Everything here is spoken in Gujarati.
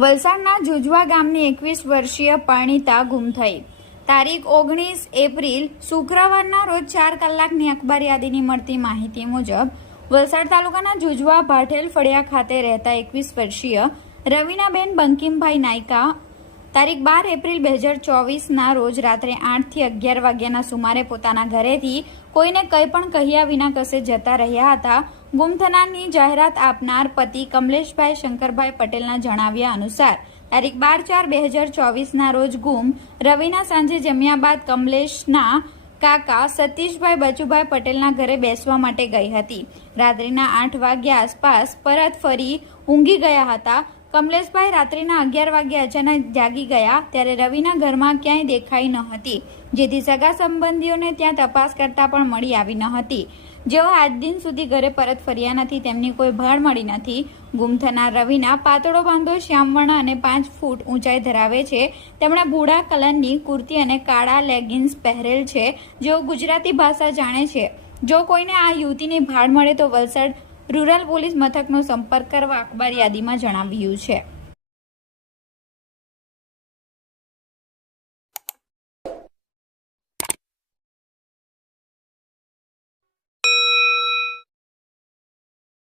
વલસાડના જુજવા ગામની 21 વર્ષીય પરિણીતા ગુમ થઈ। તારીખ 19 એપ્રિલ શુક્રવારના રોજ 4 કલાકની અખબાર યાદીની મળતી માહિતી મુજબ વલસાડ તાલુકાના જુજવા ભાઠેલ ફળિયા ખાતે રહેતા 21 વર્ષીય રવિનાબેન બંકિમભાઈ નાયકા તારીખ 12 એપ્રિલ 2024ના રોજ રાત્રે 8 થી 11 વાગ્યાના સુમારે પોતાના ઘરેથી કોઈને કંઈ પણ કહ્યા વિના કસે જતા રહ્યા હતા। ગુમ થનારની જાહેરાત આપનાર પતિ કમલેશભાઈ શંકરભાઈ પટેલના જણાવ્યા અનુસાર તારીખ 12/4/2024ના રોજ ગુમ રવિના સાંજે જમ્યા બાદ કમલેશના કાકા સતીશભાઈ બચુભાઈ પટેલના ઘરે બેસવા માટે ગઈ હતી। રાત્રિના 8 વાગ્યા આસપાસ પરત ફરી ઊંઘી ગયા હતા। કમલેશભાઈ રાત્રિના 11 વાગ્યે અચાનક જાગી ગયા ત્યારે રવિના ઘરમાં ક્યાંય દેખાઈ ન હતી, જેથી સગા સંબંધીઓને ત્યાં તપાસ કરતા પણ મળી આવી ન હતી। જેઓ આજ દિન સુધી ઘરે પરત ફર્યા નથી, તેમની કોઈ ભાળ મળી નથી। ગુમ થનાર રવિના પાતળો બાંધો શ્યામવર્ણ અને 5 ફૂટ ઊંચાઈ ધરાવે છે। તેમણે ભૂરા કલરની કુર્તી અને કાળા લેગિન્સ પહેરેલ છે। જેઓ ગુજરાતી ભાષા જાણે છે। જો કોઈને આ યુવતીની ભાળ મળે તો વલસાડ રૂરલ પોલીસ મથકનો સંપર્ક કરવા અખબાર યાદીમાં જણાવ્યું છે।